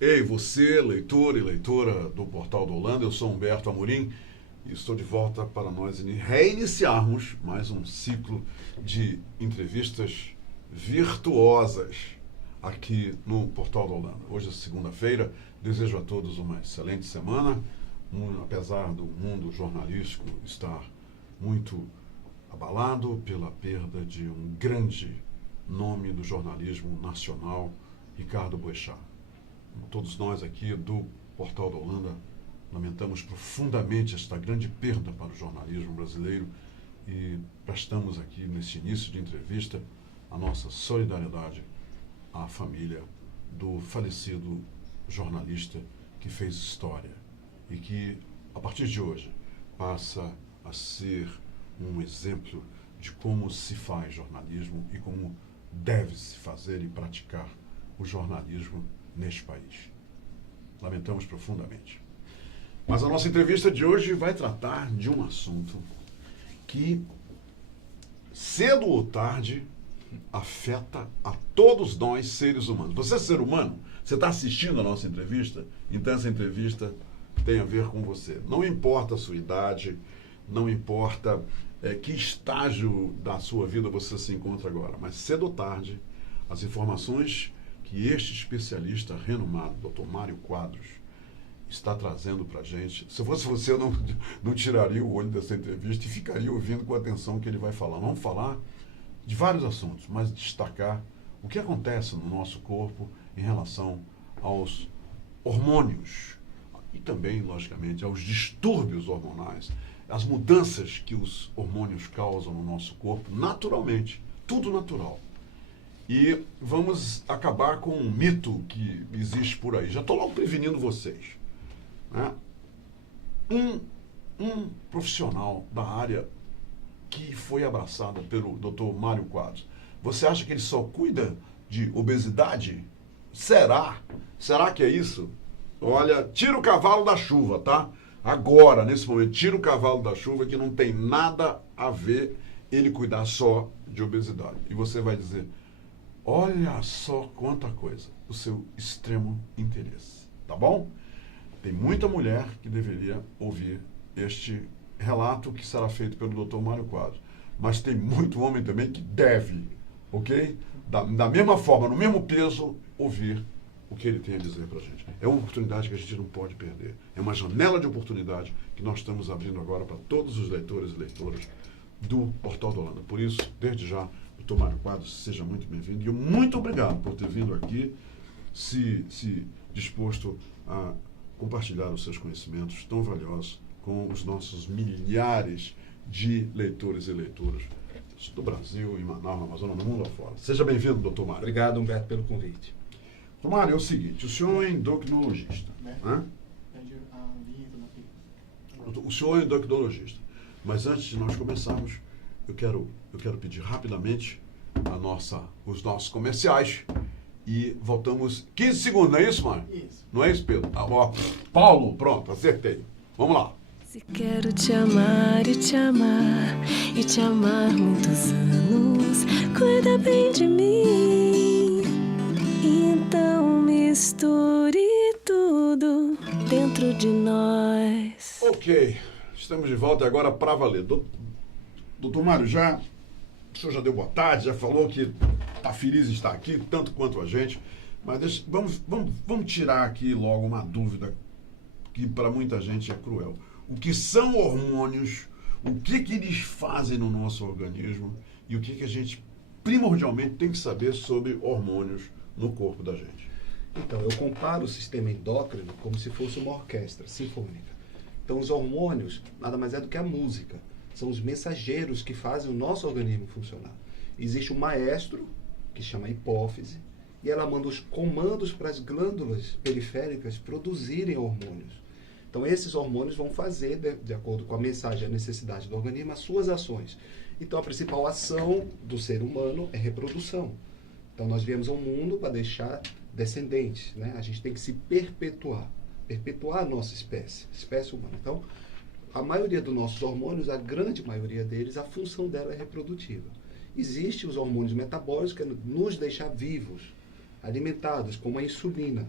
Ei, você, leitor e leitora do Portal do Holanda, eu sou Humberto Amorim e estou de volta para nós reiniciarmos mais um ciclo de entrevistas virtuosas aqui no Portal do Holanda. Hoje é segunda-feira, desejo a todos uma excelente semana, apesar do mundo jornalístico estar muito abalado pela perda de um grande nome do jornalismo nacional, Ricardo Boechat. Todos nós aqui do Portal da Holanda lamentamos profundamente esta grande perda para o jornalismo brasileiro e prestamos aqui, neste início de entrevista, a nossa solidariedade à família do falecido jornalista que fez história e que, a partir de hoje, passa a ser um exemplo de como se faz jornalismo e como deve se fazer e praticar o jornalismo neste país. Lamentamos profundamente. Mas a nossa entrevista de hoje vai tratar de um assunto que, cedo ou tarde, afeta a todos nós, seres humanos. Você é ser humano? Você está assistindo a nossa entrevista? Então essa entrevista tem a ver com você. Não importa a sua idade, não importa que estágio da sua vida você se encontra agora, mas cedo ou tarde, as informações que este especialista renomado, Dr. Mário Quadros, está trazendo para a gente. Se fosse você, eu não tiraria o olho dessa entrevista e ficaria ouvindo com atenção o que ele vai falar. Vamos falar de vários assuntos, mas destacar o que acontece no nosso corpo em relação aos hormônios e também, logicamente, aos distúrbios hormonais, as mudanças que os hormônios causam no nosso corpo, naturalmente, tudo natural. E vamos acabar com um mito que existe por aí. Já estou logo prevenindo vocês. Né? Um profissional da área que foi abraçado pelo Dr. Mário Quadros, você acha que ele só cuida de obesidade? Será? Será que é isso? Olha, tira o cavalo da chuva, tá? Agora, nesse momento, tira o cavalo da chuva, que não tem nada a ver ele cuidar só de obesidade. E você vai dizer: olha só quanta coisa, o seu extremo interesse, tá bom? Tem muita mulher que deveria ouvir este relato que será feito pelo Dr. Mário Quadros, mas tem muito homem também que deve, ok? Da mesma forma, no mesmo peso, ouvir o que ele tem a dizer pra gente. É uma oportunidade que a gente não pode perder. É uma janela de oportunidade que nós estamos abrindo agora para todos os leitores e leitoras do Portal da Holanda. Por isso, desde já, Dr. Mário Quadros, seja muito bem-vindo e muito obrigado por ter vindo aqui, se disposto a compartilhar os seus conhecimentos tão valiosos com os nossos milhares de leitores e leitoras do Brasil, em Manaus, na Amazônia, no mundo afora. Seja bem-vindo, doutor Mário. Obrigado, Humberto, pelo convite. Doutor Mário, é o seguinte, o senhor é endocrinologista, né? O senhor é endocrinologista, mas antes de nós começarmos, eu quero pedir rapidamente os nossos comerciais e voltamos 15 segundos, não é isso, Mário? Isso. Não é isso, Pedro? Paulo, pronto, acertei. Vamos lá. Se quero te amar e te amar e te amar muitos anos, cuida bem de mim. Então misture tudo dentro de nós. Ok, estamos de volta agora para valer. Doutor Mário, o senhor já deu boa tarde, já falou que está feliz em estar aqui, tanto quanto a gente, mas vamos tirar aqui logo uma dúvida que para muita gente é cruel. O que são hormônios, o que eles fazem no nosso organismo e o que a gente primordialmente tem que saber sobre hormônios no corpo da gente. Então, eu comparo o sistema endócrino como se fosse uma orquestra sinfônica. Então, os hormônios nada mais é do que a música. São os mensageiros que fazem o nosso organismo funcionar. Existe um maestro, que se chama hipófise, e ela manda os comandos para as glândulas periféricas produzirem hormônios. Então, esses hormônios vão fazer, de acordo com a mensagem e a necessidade do organismo, as suas ações. Então, a principal ação do ser humano é reprodução. Então, nós viemos ao mundo para deixar descendentes, né? A gente tem que se perpetuar a nossa espécie humana. Então, a maioria dos nossos hormônios, a grande maioria deles, a função dela é reprodutiva. Existem os hormônios metabólicos que nos deixam vivos, alimentados, como a insulina,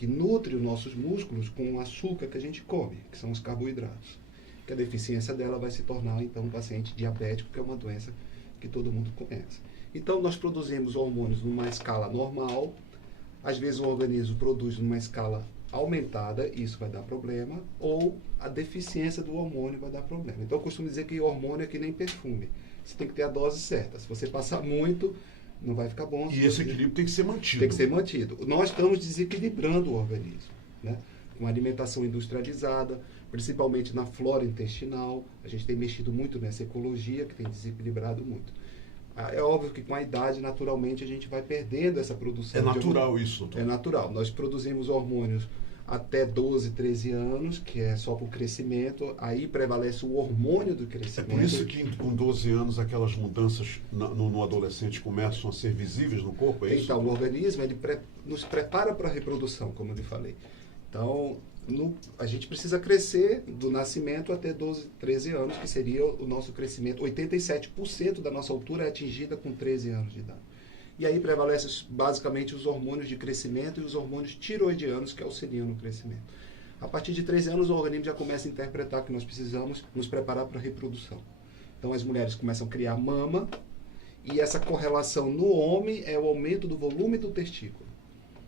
que nutre os nossos músculos com o açúcar que a gente come, que são os carboidratos. Que a deficiência dela vai se tornar, então, um paciente diabético, que é uma doença que todo mundo conhece. Então, nós produzimos hormônios numa escala normal, às vezes o organismo produz numa escala aumentada, e isso vai dar problema, ou a deficiência do hormônio vai dar problema. Então, eu costumo dizer que hormônio é que nem perfume. Você tem que ter a dose certa. Se você passar muito, não vai ficar bom. E esse equilíbrio tem que ser mantido. Tem que ser mantido. Nós estamos desequilibrando o organismo, né? Com alimentação industrializada, principalmente na flora intestinal. A gente tem mexido muito nessa ecologia, que tem desequilibrado muito. É óbvio que com a idade, naturalmente, a gente vai perdendo essa produção. É natural isso, doutor? É natural. Nós produzimos hormônios até 12, 13 anos, que é só para o crescimento. Aí prevalece o hormônio do crescimento. É por isso que com 12 anos aquelas mudanças no adolescente começam a ser visíveis no corpo, é isso? Então, o organismo ele nos prepara para a reprodução, como eu lhe falei. Então, a gente precisa crescer do nascimento até 12, 13 anos, que seria o nosso crescimento. 87% da nossa altura é atingida com 13 anos de idade. E aí prevalecem basicamente os hormônios de crescimento e os hormônios tiroidianos que auxiliam no crescimento. A partir de 13 anos, o organismo já começa a interpretar que nós precisamos nos preparar para a reprodução. Então, as mulheres começam a criar mama, e essa correlação no homem é o aumento do volume do testículo.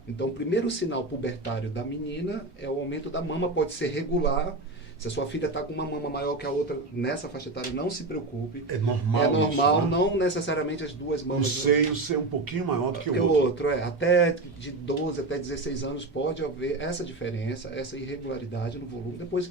Então, o primeiro sinal pubertário da menina é o aumento da mama, pode ser regular. Se a sua filha está com uma mama maior que a outra nessa faixa etária, não se preocupe. É normal. É normal, isso, né? Não necessariamente as duas mamas. O seio ser um pouquinho maior do que o outro. Até de 12 até 16 anos pode haver essa diferença, essa irregularidade no volume. Depois,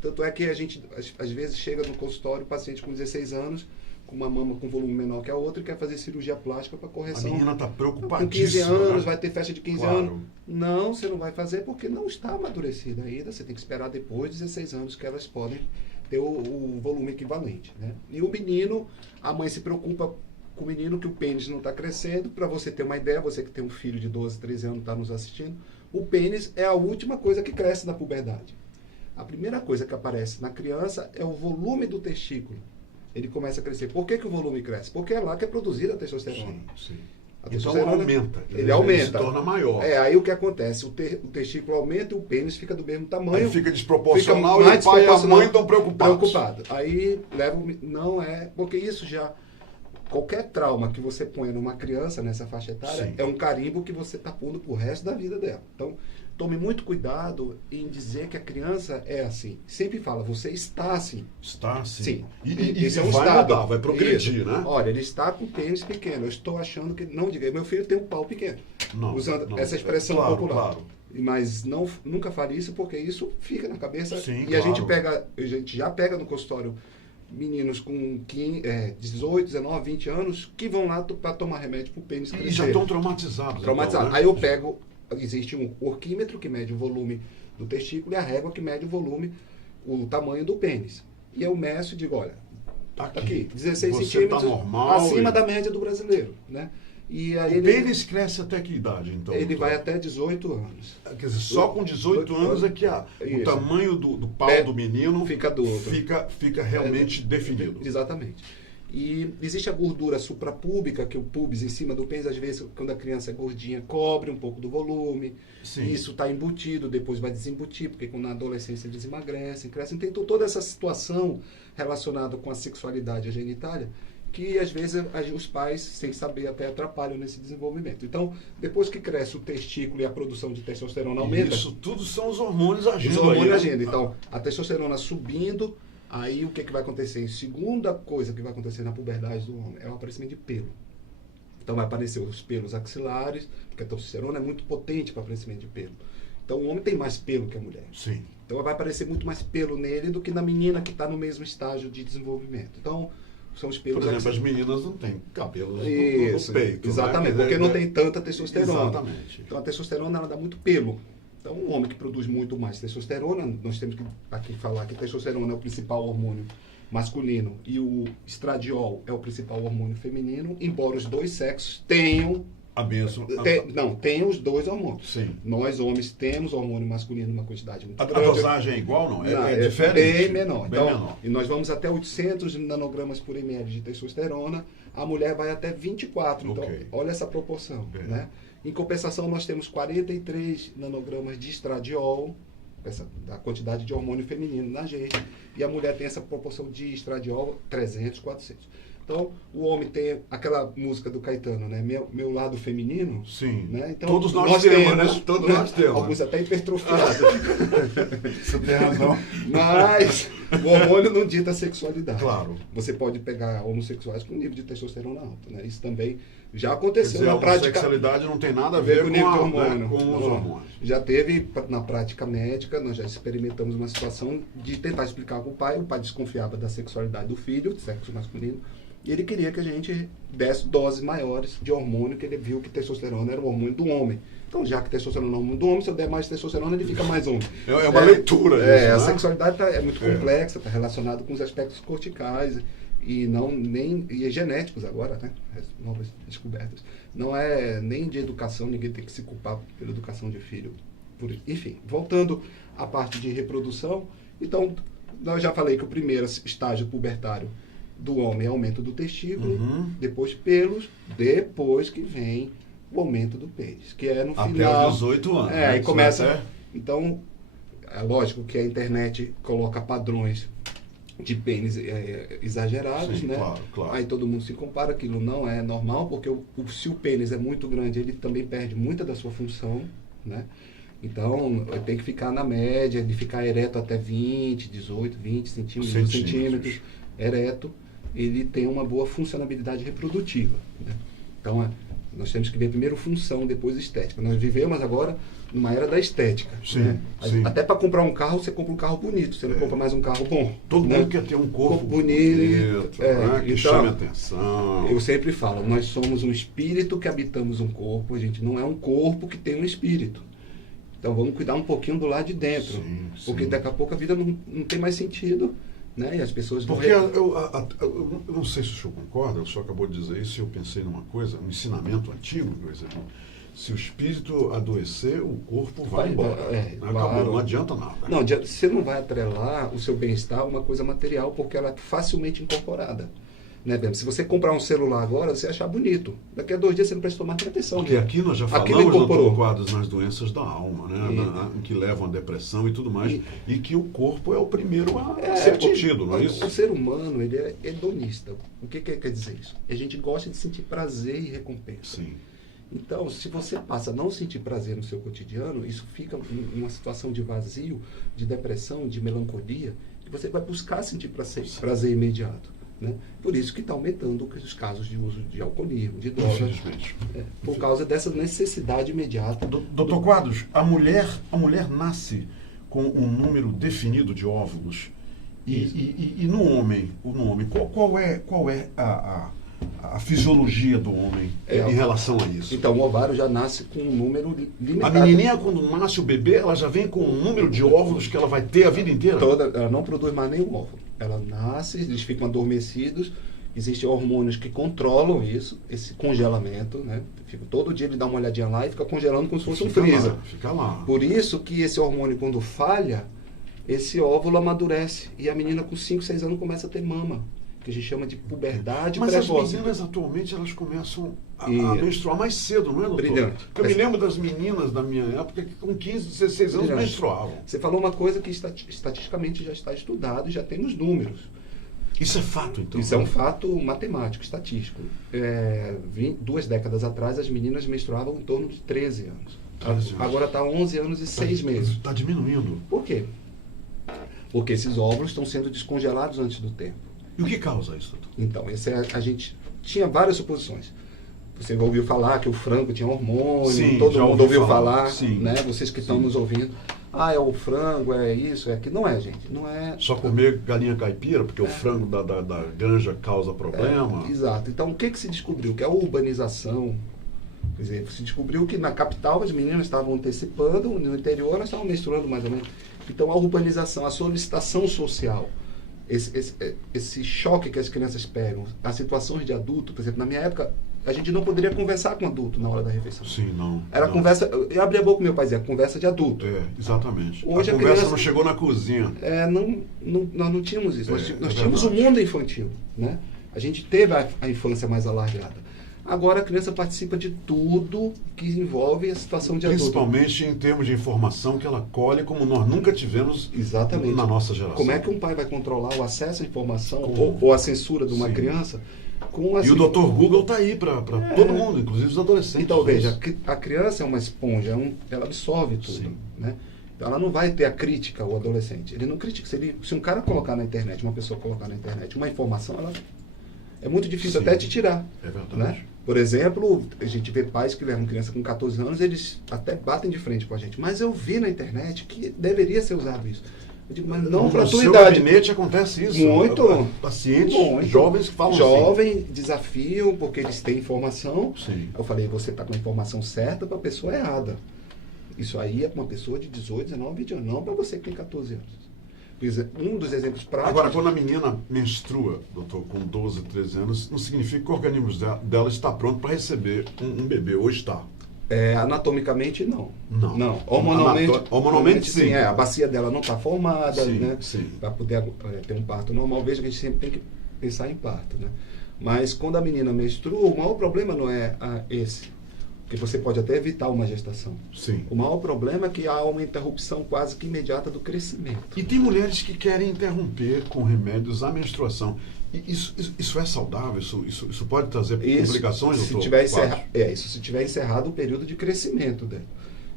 tanto é que a gente, às vezes, chega no consultório, paciente com 16 anos, com uma mama com volume menor que a outra, e quer fazer cirurgia plástica para correção. A menina está preocupadíssima. Com 15 anos, né? vai ter festa de 15 Claro. anos. Não, você não vai fazer porque não está amadurecida ainda. Você tem que esperar depois de 16 anos que elas podem ter o volume equivalente, né? E o menino, a mãe se preocupa com o menino que o pênis não está crescendo. Para você ter uma ideia, você que tem um filho de 12, 13 anos está nos assistindo, o pênis é a última coisa que cresce na puberdade. A primeira coisa que aparece na criança é o volume do testículo. Ele começa a crescer. Por que o volume cresce? Porque é lá que é produzida a testosterona. Sim. A Então testosterona, aumenta. Ele aumenta. Se torna maior. Aí o que acontece? O testículo aumenta e o pênis fica do mesmo tamanho. Aí fica desproporcional, fica e o pai e a mãe estão preocupados. Aí não é... Porque isso já... Qualquer trauma que você ponha numa criança nessa faixa etária, Sim, é um carimbo que você está pondo pro resto da vida dela. Então, tome muito cuidado em dizer que a criança é assim. Sempre fala, você está assim. Está assim. Sim. E Esse é vai um estado. mudar, vai progredir, Isso. né? Olha, ele está com pênis pequeno. Eu estou achando que... Não diga, meu filho tem um pau pequeno. Não, usando não. essa expressão Claro, popular. claro. Mas nunca fale isso, porque isso fica na cabeça. Sim, e a claro. gente já pega no consultório meninos com 18, 19, 20 anos que vão lá para tomar remédio para o pênis crescer. E já estão traumatizados. Traumatizados. Então, né? Aí eu pego, existe um orquímetro que mede o volume do testículo e a régua que mede o volume, o tamanho do pênis. E eu meço e digo, olha, aqui 16 Você centímetros tá normal acima da média do brasileiro, né? E aí o pênis cresce até que idade, então? ele doutor? vai até 18 anos. Quer dizer, só com 18 anos é que o Isso. tamanho do pau do menino fica adulto. Fica realmente definido. Exatamente. E existe a gordura suprapúbica, que o pubis em cima do pênis, às vezes, quando a criança é gordinha, cobre um pouco do volume. Sim. Isso está embutido, depois vai desembutir, porque na adolescência eles emagrecem, crescem. Tem toda essa situação relacionada com a sexualidade e a genitália, que às vezes os pais, sem saber, até atrapalham nesse desenvolvimento. Então, depois que cresce o testículo e a produção de testosterona aumenta... Isso tudo são os hormônios agindo. Os hormônios aí, né? agindo. Então, a testosterona subindo, aí o que vai acontecer? A segunda coisa que vai acontecer na puberdade do homem é o aparecimento de pelo. Então, vai aparecer os pelos axilares, porque a testosterona é muito potente para o aparecimento de pelo. Então, o homem tem mais pelo que a mulher. Sim. Então, vai aparecer muito mais pelo nele do que na menina que está no mesmo estágio de desenvolvimento. Então, são os pelos Por exemplo, axilares. as meninas não têm cabelos Isso, no peito. exatamente, né? porque não tem tanta testosterona. Exatamente. Então a testosterona ela dá muito pelo. Então um homem que produz muito mais testosterona, nós temos que aqui falar que testosterona é o principal hormônio masculino e o estradiol é o principal hormônio feminino, embora os dois sexos tenham A mesma. tem os dois hormônios. Sim. Nós homens temos hormônio masculino numa quantidade muito A grande. dosagem é igual, não? Não, É diferente. Bem menor. Bem Então, menor. E nós vamos até 800 nanogramas por ml de testosterona, a mulher vai até 24. Então, Ok. olha essa proporção. É. Né? Em compensação, nós temos 43 nanogramas de estradiol, da quantidade de hormônio feminino na gente, e a mulher tem essa proporção de estradiol 300, 400. Então, o homem tem aquela música do Caetano, né? Meu lado feminino. Sim. Né? Então, todos nós temos, né? Todos nós temos. Alguns até hipertrofiados. Você tem razão. Mas o hormônio não dita a sexualidade. Claro. Você pode pegar homossexuais com nível de testosterona alto, né? Isso também já aconteceu na a prática. A sexualidade não tem nada a ver com, nível de hormônio. Com os hormônios. Já teve, na prática médica, nós já experimentamos uma situação de tentar explicar com o pai desconfiava da sexualidade do filho, do sexo masculino, e ele queria que a gente desse doses maiores de hormônio, que ele viu que testosterona era o hormônio do homem. Então, já que testosterona é o hormônio do homem, se eu der mais testosterona, ele fica mais homem. É uma leitura isso, né? A sexualidade é muito complexa, está relacionada com os aspectos corticais e é genéticos agora, né? Novas descobertas. Não é nem de educação, ninguém tem que se culpar pela educação de filho. Enfim, voltando à parte de reprodução, então, eu já falei que o primeiro estágio pubertário do homem é aumento do testículo, depois pelos, depois que vem o aumento do pênis, que é no final... Até os 18 anos. Aí começa... Então, é lógico que a internet coloca padrões de pênis exagerados, sim, né? Claro. Aí todo mundo se compara, aquilo não é normal, porque se o pênis é muito grande, ele também perde muita da sua função, né? Então, tem que ficar na média, de ficar ereto até 18, 20 centímetros ereto, ele tem uma boa funcionabilidade reprodutiva, né? Então, nós temos que ver primeiro função, depois estética. Nós vivemos agora numa era da estética. Sim, né? sim. Até para comprar um carro, você compra um carro bonito, você não compra mais um carro bom. Todo né? mundo quer ter um corpo bonito, né? Que então, chame atenção. Eu sempre falo, nós somos um espírito que habitamos um corpo, a gente não é um corpo que tem um espírito. Então vamos cuidar um pouquinho do lado de dentro, porque daqui a pouco a vida não tem mais sentido. Né? E as pessoas porque eu não sei se o senhor concorda, o senhor acabou de dizer isso e eu pensei numa coisa, um ensinamento antigo, por exemplo, se o espírito adoecer, o corpo vai embora. Acabou, claro. Não adianta nada. Não, você não vai atrelar o seu bem-estar a uma coisa material, porque ela é facilmente incorporada. Né, se você comprar um celular agora, você achar bonito. Daqui a 2 dias você não presta mais atenção. Porque aqui nós já falamos, doutor Quadros, nas doenças da alma, né? Que levam à depressão e tudo mais, e que o corpo é o primeiro a ser atingido, não é isso? O ser humano, ele é hedonista. O que quer dizer isso? A gente gosta de sentir prazer e recompensa. Sim. Então, se você passa a não sentir prazer no seu cotidiano, isso fica uma situação de vazio, de depressão, de melancolia, que você vai buscar sentir prazer imediato. Né? Por isso que está aumentando os casos de uso de alcoolismo, de drogas, por causa dessa necessidade imediata. Doutor Quadros, a mulher nasce com um número definido de óvulos e no homem, qual é a fisiologia do homem em relação a isso? Então, o ovário já nasce com um número limitado. A menininha, quando nasce o bebê, ela já vem com um número de óvulos que ela vai ter a vida inteira? Ela não produz mais nenhum óvulo. Ela nasce, eles ficam adormecidos, existem hormônios que controlam isso, esse congelamento, né? Todo dia ele dá uma olhadinha lá e fica congelando como se fosse um freezer. Fica lá. Por isso que esse hormônio, quando falha, esse óvulo amadurece. E a menina com 5, 6 anos começa a ter mama, que a gente chama de puberdade precoce. Mas as meninas atualmente, elas começam a menstruar mais cedo, não é, doutor? Brilhante. Porque eu me lembro das meninas da minha época que com 15, 16 anos menstruavam. Você falou uma coisa que estatisticamente já está estudado e já temos números. Isso é fato, então? Isso é um fato matemático, estatístico. 2 décadas atrás, as meninas menstruavam em torno de 13 anos. Agora está 11 anos e 6 meses. Está diminuindo. Por quê? Porque esses óvulos estão sendo descongelados antes do tempo. E o que causa isso, doutor? Então, a gente tinha várias suposições. Você ouviu falar que o frango tinha hormônio, sim, todo mundo ouviu falar, sim, né? Vocês que estão nos ouvindo. É o frango, é isso, é aquilo. Não é, gente. Não é. Só comer galinha caipira, porque o frango da granja causa problema. Exato. Então, o que se descobriu? Que a urbanização, quer dizer, se descobriu que na capital as meninas estavam antecipando, no interior elas estavam menstruando mais ou menos. Então, a urbanização, a solicitação social, esse choque que as crianças pegam, as situações de adulto, por exemplo, na minha época, a gente não poderia conversar com adulto na hora da refeição. Sim, não. Era conversa, eu abri a boca com meu pai, dizia, conversa de adulto. Exatamente. Hoje a conversa não chegou na cozinha. Nós não tínhamos isso. Nós tínhamos um mundo infantil, né? A gente teve a infância mais alargada. Agora a criança participa de tudo que envolve a situação de adulto. Principalmente em termos de informação que ela colhe como nós nunca tivemos Exatamente. na nossa geração. Como é que um pai vai controlar o acesso à informação Como? ou a censura de uma Sim. criança? Com as E o Dr. Google está aí para todo mundo, inclusive os adolescentes. Então, veja, a criança é uma esponja, ela absorve tudo. Sim. Né? Então, ela não vai ter a crítica, o adolescente. Ele não critica. Se um cara colocar na internet, uma pessoa colocar na internet uma informação, ela é muito difícil Sim. até te tirar. É verdade. Né? Por exemplo, a gente vê pais que levam criança com 14 anos, eles até batem de frente com a gente. Mas eu vi na internet que deveria ser usado isso. Eu digo, mas não para a tua seu idade. gabinete acontece isso. Muito. Pacientes, Muito. jovens que falam Jovem, desafiam, porque eles têm informação. Sim. Eu falei, você está com a informação certa para a pessoa errada. Isso aí é para uma pessoa de 18, 19, 20 anos, não para você que tem 14 anos. Um dos exemplos práticos... Agora, quando a menina menstrua, doutor, com 12, 13 anos, não significa que o organismo dela está pronto para receber um bebê, ou está? Anatomicamente, não. Não. Hormonalmente, sim. A bacia dela não está formada, Sim, né? sim. Para poder ter um parto normal. Veja que a gente sempre tem que pensar em parto, né? Mas quando a menina menstrua, o maior problema não é esse. Porque você pode até evitar uma gestação. Sim. O maior problema é que há uma interrupção quase que imediata do crescimento. E tem mulheres que querem interromper com remédios a menstruação. E isso é saudável? Isso pode trazer complicações, doutor? Isso se tiver encerrado o período de crescimento dela.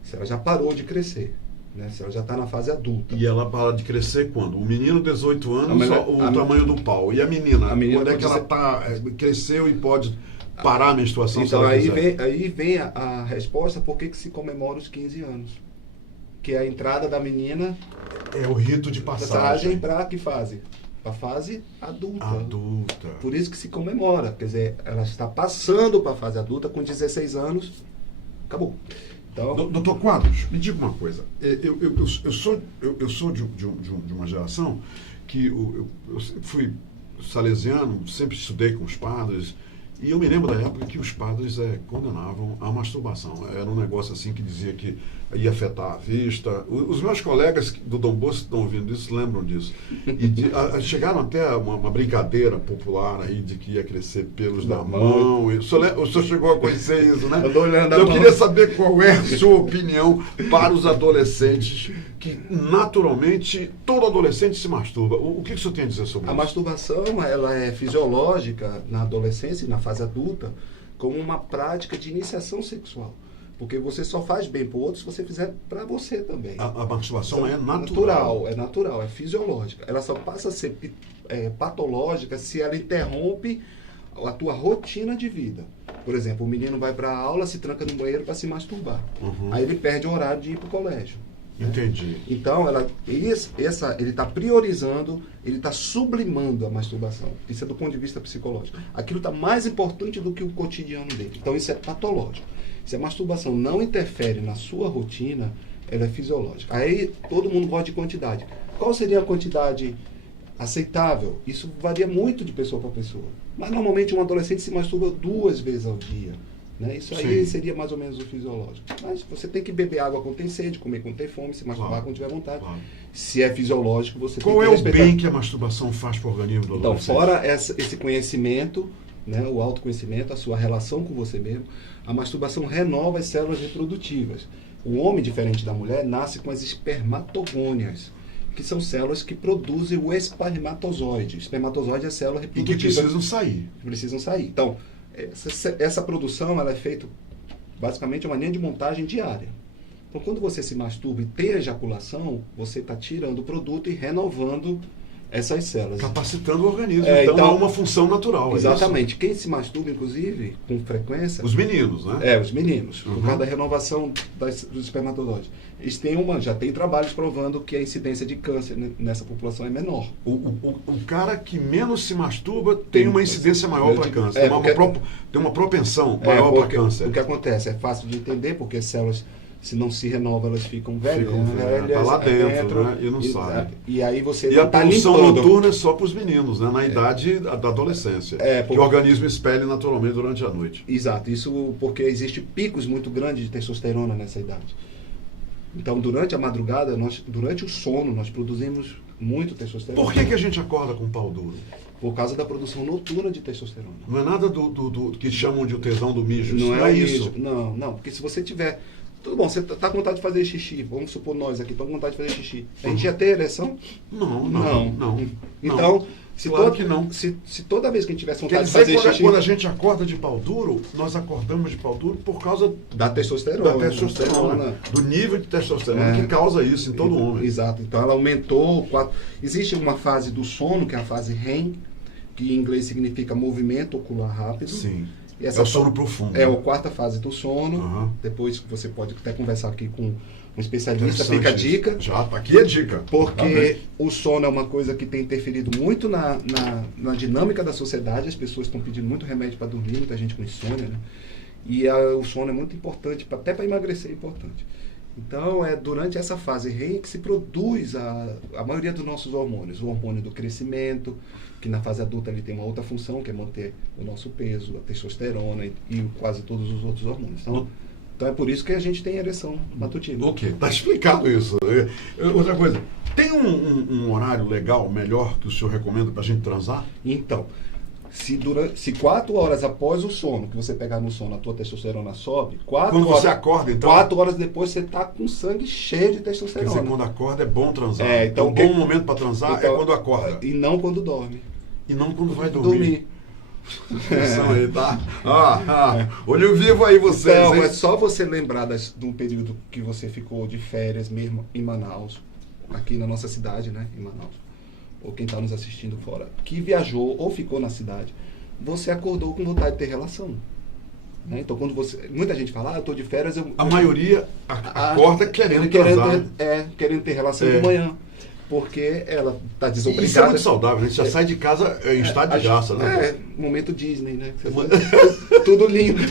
Se ela já parou de crescer. Né? Se ela já está na fase adulta. E ela para de crescer quando? O menino, 18 anos, o tamanho do pau. E a menina quando é que ela cresceu e pode parar a menstruação? Então aí vem a resposta por que se comemora os 15 anos. Que é a entrada da menina... É o rito de passagem. Para que fase? Para a fase adulta. Adulta. Por isso que se comemora. Quer dizer, ela está passando para a fase adulta com 16 anos. Acabou. Então, Doutor Quadros, me diga uma coisa. Eu sou de uma geração que eu sempre fui salesiano, sempre estudei com os padres. E eu me lembro da época que os padres condenavam a masturbação. Era um negócio assim que dizia que ia afetar a vista. Os meus colegas do Dom Bosco que estão ouvindo isso lembram disso. E chegaram até uma brincadeira popular aí de que ia crescer pelos na mão. O senhor chegou a conhecer isso, né? Eu queria saber qual é a sua opinião para os adolescentes, que naturalmente todo adolescente se masturba. O que o senhor tem a dizer sobre isso? A masturbação ela é fisiológica na adolescência e na fase adulta como uma prática de iniciação sexual. Porque você só faz bem para o outro se você fizer para você também. A masturbação é natural. É natural, é fisiológica. Ela só passa a ser patológica se ela interrompe a tua rotina de vida. Por exemplo, o menino vai para a aula, se tranca no banheiro para se masturbar. Uhum. Aí ele perde o horário de ir para o colégio. Entendi. Então, ele está priorizando, ele está sublimando a masturbação. Isso é do ponto de vista psicológico. Aquilo está mais importante do que o cotidiano dele. Então, isso é patológico. Se a masturbação não interfere na sua rotina, ela é fisiológica. Aí, todo mundo gosta de quantidade. Qual seria a quantidade aceitável? Isso varia muito de pessoa para pessoa. Mas, normalmente, um adolescente se masturba 2 vezes ao dia. Né? Isso aí seria mais ou menos o fisiológico. Mas você tem que beber água quando tem sede, comer quando tem fome, se masturbar quando tiver vontade. Claro. Se é fisiológico, você Qual tem que respeitar. Qual é o bem que a masturbação faz para o organismo do adolescente? Então, fora esse conhecimento, né, o autoconhecimento, a sua relação com você mesmo, a masturbação renova as células reprodutivas. O homem, diferente da mulher, nasce com as espermatogônias, que são células que produzem o espermatozoide. O espermatozoide é a célula reprodutiva. E que precisam sair. Precisam sair. Então, essa produção ela é feita basicamente uma linha de montagem diária. Então, quando você se masturba e tem a ejaculação, você está tirando o produto e renovando essas células. Capacitando o organismo. Então, é uma função natural. Exatamente. Quem se masturba, inclusive, com frequência... Os meninos, né? Os meninos. Por causa da renovação dos espermatozoides. Eles já tem trabalhos provando que a incidência de câncer nessa população é menor. O cara que menos se masturba tem uma incidência maior para câncer. Tem uma propensão maior para câncer. O que acontece é fácil de entender, porque as células, se não se renovam, elas ficam velhas. Está lá dentro, né? E não sai. E aí você a poluição noturna é só para os meninos, né? Na idade da adolescência. Que o organismo expele naturalmente durante a noite. Exato. Isso porque existem picos muito grandes de testosterona nessa idade. Então, durante a madrugada, durante o sono, nós produzimos muito testosterona. Por que a gente acorda com pau duro? por causa da produção noturna de testosterona. Não é nada do que chamam de o tesão do mijo. Não é isso. isso. Não, porque se você tiver... Tudo bom, você tá com vontade de fazer xixi, vamos supor nós aqui, estamos com vontade de fazer xixi. A gente ia ter ereção? Não. Então, Claro que não. Se toda vez que a gente tivesse Quer vontade de dizer, fazer xixi... quando a gente acorda de pau duro, nós acordamos de pau duro por causa Da testosterona. do nível de testosterona que causa isso em todo homem. Exato. Então ela aumentou. Existe uma fase do sono, que é a fase REM, que em inglês significa movimento ocular rápido. Sim. E essa é o sono profundo. É a quarta fase do sono. Uhum. Depois você pode até conversar aqui com um especialista, fica a dica. Já, aqui é dica. Porque o sono é uma coisa que tem interferido muito na dinâmica da sociedade. As pessoas estão pedindo muito remédio para dormir, muita gente com insônia, né? E o sono é muito importante, até para emagrecer é importante. Então, é durante essa fase REM que se produz a maioria dos nossos hormônios. O hormônio do crescimento, que na fase adulta ele tem uma outra função, que é manter o nosso peso, a testosterona e quase todos os outros hormônios. Então é por isso que a gente tem ereção matutina. Ok, tá explicado isso. Outra coisa, tem um horário legal, melhor, que o senhor recomenda pra gente transar? Então, se 4 horas após o sono, que você pegar no sono, a tua testosterona sobe, quando você acorda, então? 4 horas depois você tá com sangue cheio de testosterona. Quer dizer, quando acorda é bom transar. Então, um bom momento para transar então, é quando acorda. E não quando dorme. E não quando vai dormir. Atenção aí, tá? Olho vivo aí vocês. Então, hein? é só você lembrar de um período que você ficou de férias mesmo em Manaus, aqui na nossa cidade, né, em Manaus, ou quem está nos assistindo fora, que viajou ou ficou na cidade, você acordou com vontade de ter relação. Né? Então, quando muita gente fala, eu estou de férias... A maioria acorda querendo transar. Querendo ter relação de manhã. Porque ela está desobrigada. Isso é muito saudável, a gente já sai de casa em estado de graça, né? Momento Disney, né? Tudo lindo.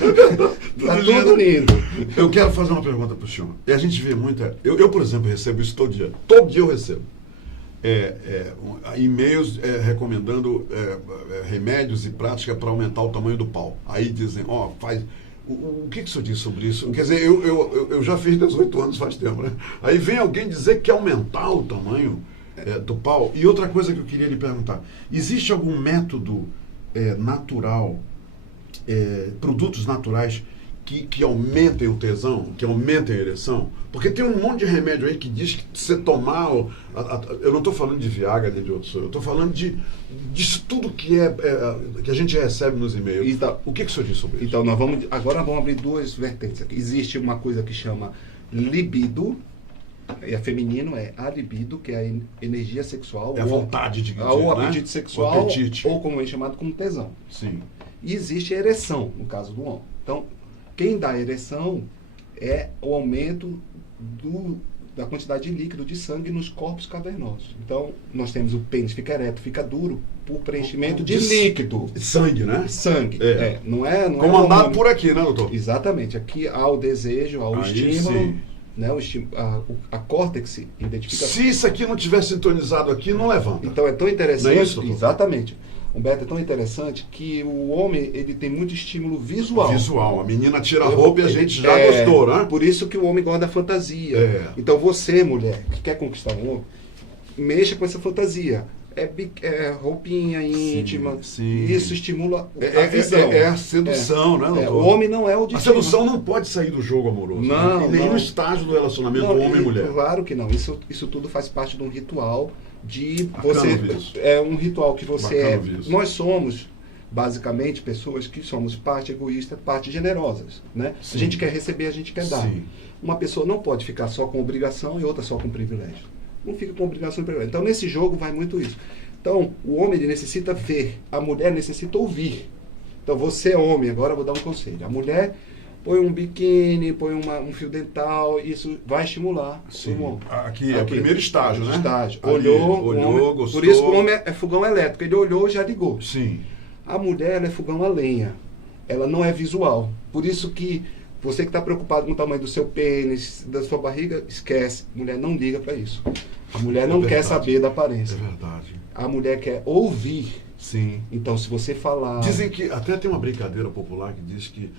Tudo lindo. Eu quero fazer uma pergunta para o senhor. E a gente vê muita... Eu, por exemplo, recebo isso todo dia. Todo dia eu recebo. E-mails recomendando remédios e práticas para aumentar o tamanho do pau. Aí dizem, faz... O que o senhor diz sobre isso? Quer dizer, eu já fiz 18 anos faz tempo, né? Aí vem alguém dizer que quer aumentar o tamanho do pau. E outra coisa que eu queria lhe perguntar. Existe algum método natural, produtos naturais que aumentem o tesão, que aumentem a ereção? Porque tem um monte de remédio aí que diz que você tomar... eu não estou falando de Viagra nem de outros, eu estou falando disso tudo que a gente recebe nos e-mails. Então, o que o senhor diz sobre isso? Então, agora vamos abrir duas vertentes aqui. Existe uma coisa que chama libido, feminino, a libido, que é a energia sexual. É a vontade de o apetite sexual, o apetite. Ou como é chamado, como tesão. Sim. E existe a ereção, no caso do homem. Então, quem dá ereção é o aumento da quantidade de líquido de sangue nos corpos cavernosos. Então, nós temos o pênis fica ereto, fica duro, por preenchimento de líquido. Sangue, né? Sangue. Não comandado por aqui, né, doutor? Exatamente. Aqui há o desejo, há o estímulo. Né, a córtex identifica... Se isso aqui não tiver sintonizado aqui, não levanta. Então é tão interessante... Não é isso, exatamente. Humberto, é tão interessante que o homem ele tem muito estímulo visual. A menina tira a roupa e a gente já gostou, né? Por isso que o homem gosta da fantasia. Então você, mulher, que quer conquistar um homem, mexa com essa fantasia. Roupinha íntima. Sim. Isso estimula a visão. É a sedução, né, doutor? O homem não é o destino. A sedução não pode sair do jogo amoroso. Não, em nenhum estágio do relacionamento homem e mulher. Claro que não. Isso tudo faz parte de um ritual de um ritual que você Nós somos basicamente pessoas que somos parte egoísta, parte generosas, né? A gente quer receber, a gente quer dar. Sim. Uma pessoa não pode ficar só com obrigação e outra só com privilégio. Não fica com obrigação e privilégio. Então nesse jogo vai muito isso. Então o homem ele necessita ver, a mulher necessita ouvir. Então você homem, agora eu vou dar um conselho. A mulher põe um biquíni, põe um fio dental, isso vai estimular o homem. Aqui é o primeiro estágio, né? Olhou, gostou. Por isso que o homem é fogão elétrico. Ele olhou e já ligou. Sim. A mulher é fogão a lenha. Ela não é visual. Por isso que você que está preocupado com o tamanho do seu pênis, da sua barriga, esquece. A mulher não liga para isso. A mulher não quer saber da aparência. É verdade. A mulher quer ouvir. Sim. Então, se você falar... Dizem que, até tem uma brincadeira popular que diz que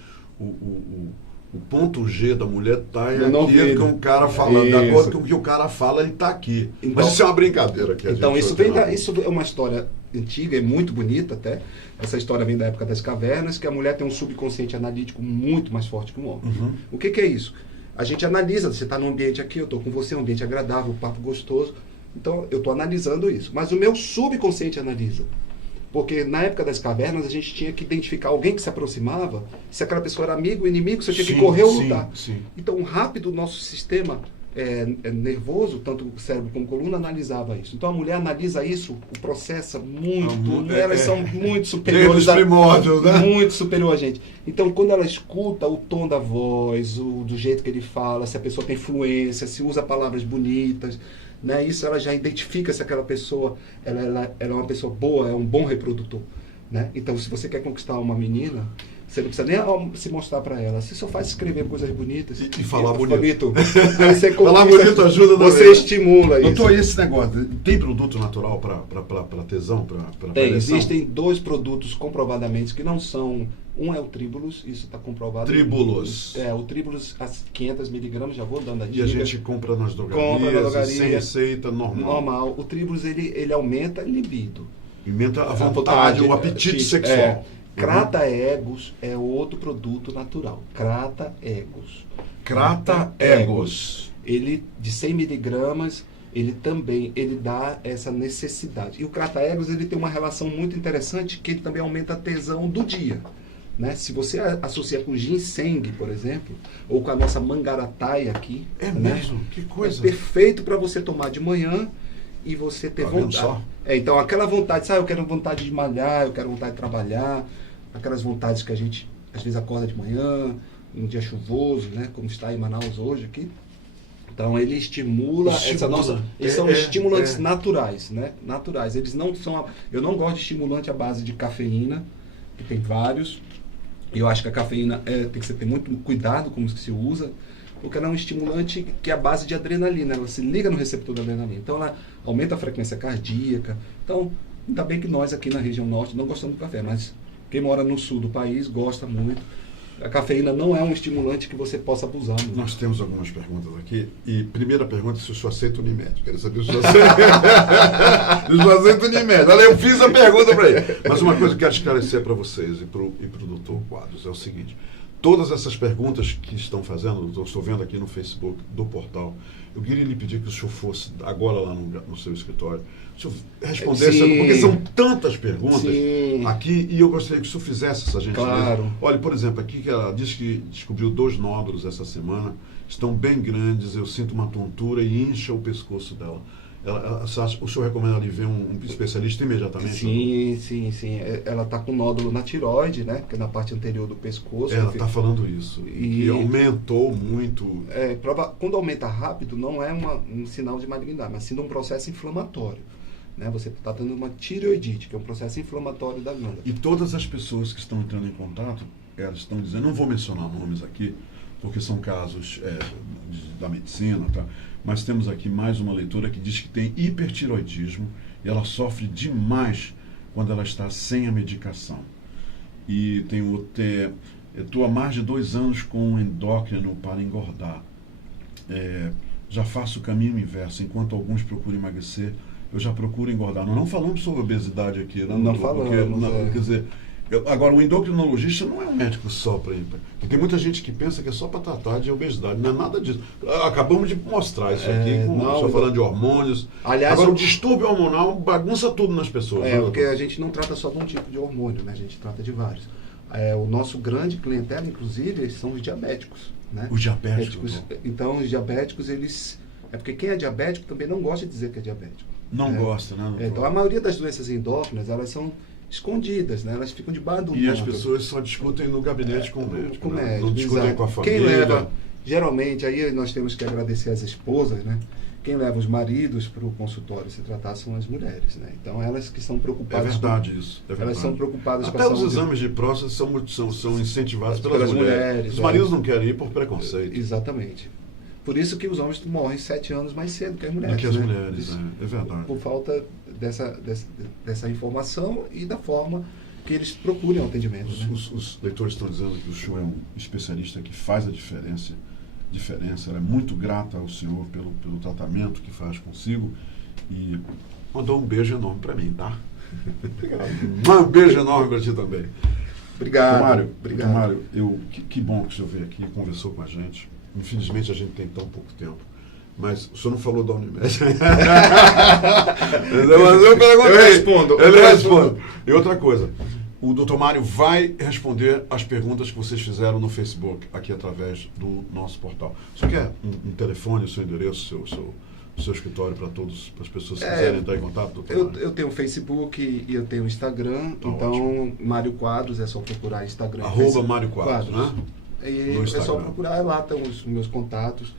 O ponto G da mulher está No aqui com o cara falando. De Isso. acordo com o que o cara fala, ele está aqui. Então- Mas isso é uma brincadeira que a Então, gente isso é uma história antiga e muito bonita até. Essa história vem da época das cavernas, que a mulher tem um subconsciente analítico muito mais forte que o homem. Uhum. O que é isso? A gente analisa, você está num ambiente aqui, eu estou com você, um ambiente agradável, um papo gostoso. Então, eu estou analisando isso. Mas o meu subconsciente analisa. Porque na época das cavernas, a gente tinha que identificar alguém que se aproximava, se aquela pessoa era amigo ou inimigo, você tinha que correr ou lutar. Sim. Então, rápido, o nosso sistema nervoso, tanto o cérebro como a coluna, analisava isso. Então, a mulher analisa isso, o processa muito, elas são muito superiores. Desde os primórdios, né? Muito superior a gente. Então, quando ela escuta o tom da voz, do jeito que ele fala, se a pessoa tem fluência, se usa palavras bonitas, né? Isso ela já identifica se aquela pessoa ela é uma pessoa boa, é um bom reprodutor. Né? Então, se você quer conquistar uma menina, você não precisa nem se mostrar para ela. Você só faz escrever coisas bonitas. E falar bonito. Aí você falar bonito ajuda também. Você estimula isso. Doutor, e esse negócio? Tem produto natural para tesão? Tem. Existem 2 produtos comprovadamente que não são... Um é o Tribulus, isso está comprovado. Tribulus. O Tribulus, as 500 miligramas, já vou dando a dica. E a gente compra nas drogarias, sem receita, normal. O Tribulus, ele aumenta a libido. Aumenta a vontade, o apetite sexual. Crata Egos é outro produto natural. Crata Egos. Crata Egos. Ele, de 100 miligramas, ele dá essa necessidade. E o Crata Egos, ele tem uma relação muito interessante, que ele também aumenta a tesão do dia. Né? Se você associa com ginseng, por exemplo, ou com a nossa mangarataia aqui... É né? mesmo? Que coisa! É perfeito para você tomar de manhã e você ter vontade. Só? Então, aquela vontade, eu quero vontade de malhar, eu quero vontade de trabalhar, aquelas vontades que a gente, às vezes, acorda de manhã, um dia chuvoso, né? Como está em Manaus hoje aqui. Então, ele estimula essa nossa... Eles são estimulantes naturais, né? Naturais. Eles não são... Eu não gosto de estimulante à base de cafeína, que tem vários. Eu acho que a cafeína tem que ter muito cuidado como se usa, porque ela é um estimulante que é a base de adrenalina, ela se liga no receptor da adrenalina. Então, ela aumenta a frequência cardíaca. Então, ainda bem que nós aqui na região norte não gostamos do café, mas quem mora no sul do país gosta muito. A cafeína não é um estimulante que você possa abusar. Muito. Nós temos algumas perguntas aqui. E primeira pergunta é se o senhor aceita o Unimed. Quero saber se o senhor aceita o Unimed. Olha, eu fiz a pergunta para ele. Mas uma coisa que eu quero esclarecer para vocês e para o doutor Quadros é o seguinte. Todas essas perguntas que estão fazendo, eu estou vendo aqui no Facebook do portal, eu queria lhe pedir que o senhor fosse agora lá no seu escritório, o senhor respondesse, porque são tantas perguntas aqui, e eu gostaria que o senhor fizesse essa gentileza. Claro. Olha, por exemplo, aqui que ela diz que descobriu 2 nódulos essa semana, estão bem grandes, eu sinto uma tontura e incha o pescoço dela. O senhor recomenda ali ver um especialista imediatamente? Sim. Ela está com nódulo na tireoide, né? Que é na parte anterior do pescoço. Ela está falando isso. E aumentou muito. Quando aumenta rápido, não é um sinal de malignidade, mas sim de um processo inflamatório. Né? Você está tendo uma tireoidite, que é um processo inflamatório da glândula. E todas as pessoas que estão entrando em contato, elas estão dizendo, não vou mencionar nomes aqui, porque são casos da medicina, tá? Mas temos aqui mais uma leitora que diz que tem hipertiroidismo e ela sofre demais quando ela está sem a medicação. E tem estou há mais de 2 anos com um endócrino para engordar. Já faço o caminho inverso. Enquanto alguns procuram emagrecer, eu já procuro engordar. Nós não falamos sobre obesidade aqui. Não falamos. Quer dizer, agora, o endocrinologista não é um médico só para... Tem muita gente que pensa que é só para tratar de obesidade. Não é nada disso. Acabamos de mostrar isso aqui, só falando de hormônios. Aliás, agora, o distúrbio hormonal bagunça tudo nas pessoas. Porque a gente não trata só de um tipo de hormônio, né? A gente trata de vários. O nosso grande clientela, inclusive, são os diabéticos. Né? Os diabéticos? Então, os diabéticos, eles... porque quem é diabético também não gosta de dizer que é diabético. Não gosta, né? Então, a maioria das doenças endócrinas, elas são escondidas, né? Elas ficam debaixo do E as pessoas só discutem no gabinete com o médico. Não discutem com a família. Quem leva, geralmente, aí nós temos que agradecer as esposas, né? Quem leva os maridos para o consultório se tratar são as mulheres, né? Então, elas que são preocupadas... É verdade isso. É verdade. Elas são preocupadas com a saúde. Até os exames de próstata são incentivados pelas mulheres. Os maridos não querem ir por preconceito. Exatamente. Por isso que os homens morrem 7 anos mais cedo que as mulheres. Do que as mulheres, é verdade. Por falta dessa informação e da forma que eles procurem o atendimento. Né? Os leitores estão dizendo que o senhor é um especialista que faz a diferença. Ela é muito grata ao senhor pelo tratamento que faz consigo e mandou um beijo enorme para mim, tá? Um beijo enorme para ti também. Obrigado. Mário, que bom que o senhor veio aqui e conversou com a gente. Infelizmente a gente tem tão pouco tempo. Mas o senhor não falou da Unimed. Mas eu perguntei. Ele responde. E outra coisa, o doutor Mário vai responder as perguntas que vocês fizeram no Facebook, aqui através do nosso portal. O senhor quer um telefone, o seu endereço, o seu escritório para as pessoas que quiserem entrar em contato, doutor Mário? Eu tenho o Facebook e eu tenho o Instagram, então ótimo. Mário Quadros, é só procurar Instagram. @ Mário Quadros, né? E é só procurar, lá estão os meus contatos,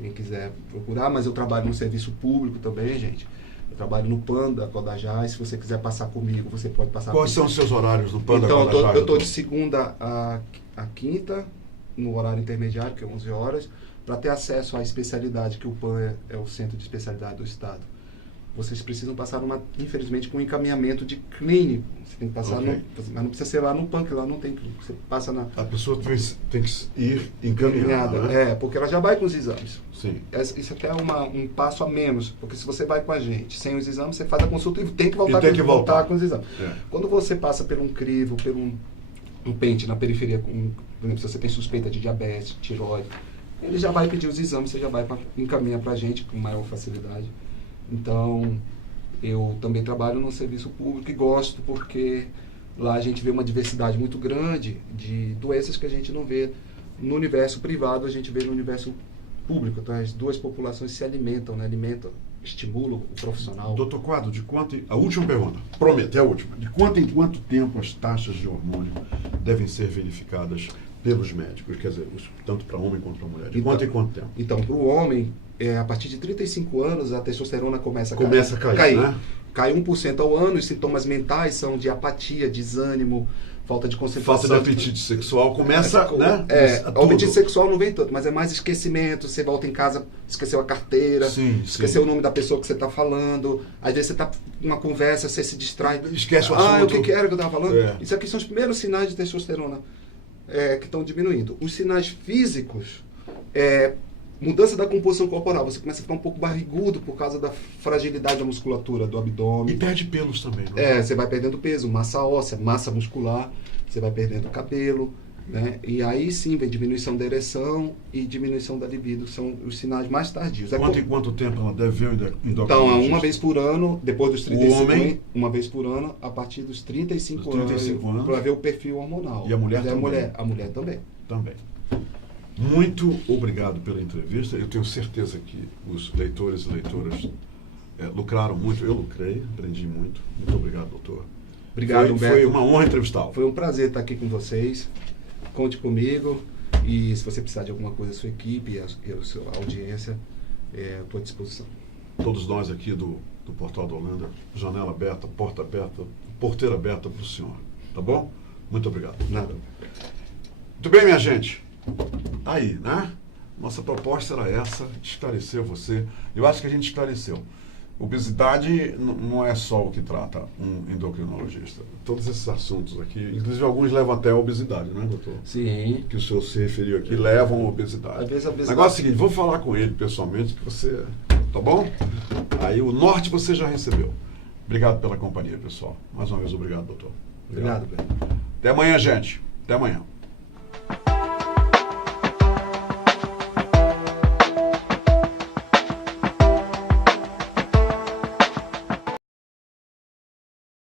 quem quiser procurar, mas eu trabalho no serviço público também, gente. Eu trabalho no PAN da Codajás, se você quiser passar comigo, você pode passar comigo. Quais são os seus horários no PAN da Codajás? Então, eu estou de segunda a quinta, no horário intermediário, que é 11 horas, para ter acesso à especialidade, que o PAN é o Centro de Especialidade do Estado. Vocês precisam passar, infelizmente, com um encaminhamento de clínico. Você tem que passar, mas não precisa ser lá no PAN, que lá não tem clínico. Você passa na... A pessoa tem que ir encaminhada, né? Porque ela já vai com os exames. Sim. Isso aqui é um passo a menos, porque se você vai com a gente sem os exames, você faz a consulta e tem que voltar com os exames. Quando você passa por um crivo, por um pente na periferia, por exemplo, se você tem suspeita de diabetes, tireoide, ele já vai pedir os exames, você já vai encaminhar para a gente com maior facilidade. Então, eu também trabalho no serviço público e gosto porque lá a gente vê uma diversidade muito grande de doenças que a gente não vê no universo privado, a gente vê no universo público. Então, as duas populações se alimentam, né? Estimulam o profissional. Doutor Quadro, a última pergunta, prometo, é a última. De quanto em quanto tempo as taxas de hormônio devem ser verificadas pelos médicos? Quer dizer, tanto para homem quanto para mulher. De quanto em quanto tempo? Então, para o homem, a partir de 35 anos, a testosterona começa a cair, né? Cai 1% ao ano. Os sintomas mentais são de apatia, desânimo, falta de concentração. Falta de apetite sexual. Começa, né? O apetite sexual não vem tanto, mas é mais esquecimento. Você volta em casa, esqueceu a carteira, esqueceu o nome da pessoa que você está falando. Às vezes você está numa conversa, você se distrai. Esquece o assunto. O que era que eu estava falando? Isso aqui são os primeiros sinais de testosterona que estão diminuindo. Os sinais físicos mudança da composição corporal. Você começa a ficar um pouco barrigudo por causa da fragilidade da musculatura do abdômen. E perde pelos também, não é? Você vai perdendo peso, massa óssea, massa muscular, você vai perdendo cabelo, né? E aí sim vem diminuição da ereção e diminuição da libido, que são os sinais mais tardios. Em quanto tempo ela deve ver o endocrinologista? Então, uma vez por ano, depois dos 35 anos, uma vez por ano, a partir dos 35 anos, para ver o perfil hormonal. E a mulher também? A mulher também. Também. Muito obrigado pela entrevista. Eu tenho certeza que os leitores e leitoras lucraram muito. Eu lucrei, aprendi muito. Muito obrigado, doutor. Obrigado, Humberto. Foi uma honra entrevistá-lo. Foi um prazer estar aqui com vocês. Conte comigo. E se você precisar de alguma coisa, a sua equipe e a sua audiência, estou à disposição. Todos nós aqui do Portal da Holanda, janela aberta, porta aberta, porteira aberta para o senhor. Tá bom? Muito obrigado. Nada. Muito bem, minha gente. Tá aí, né? Nossa proposta era essa, esclarecer você. Eu acho que a gente esclareceu. Obesidade não é só o que trata um endocrinologista. Todos esses assuntos aqui, inclusive alguns levam até a obesidade, né, doutor? Sim. Que o senhor se referiu aqui, levam a obesidade. Às vezes a obesidade... O negócio é o seguinte, vou falar com ele pessoalmente, que você... Tá bom? Aí o norte você já recebeu. Obrigado pela companhia, pessoal. Mais uma vez, obrigado, doutor. Obrigado, Pedro. Até amanhã, gente. Até amanhã.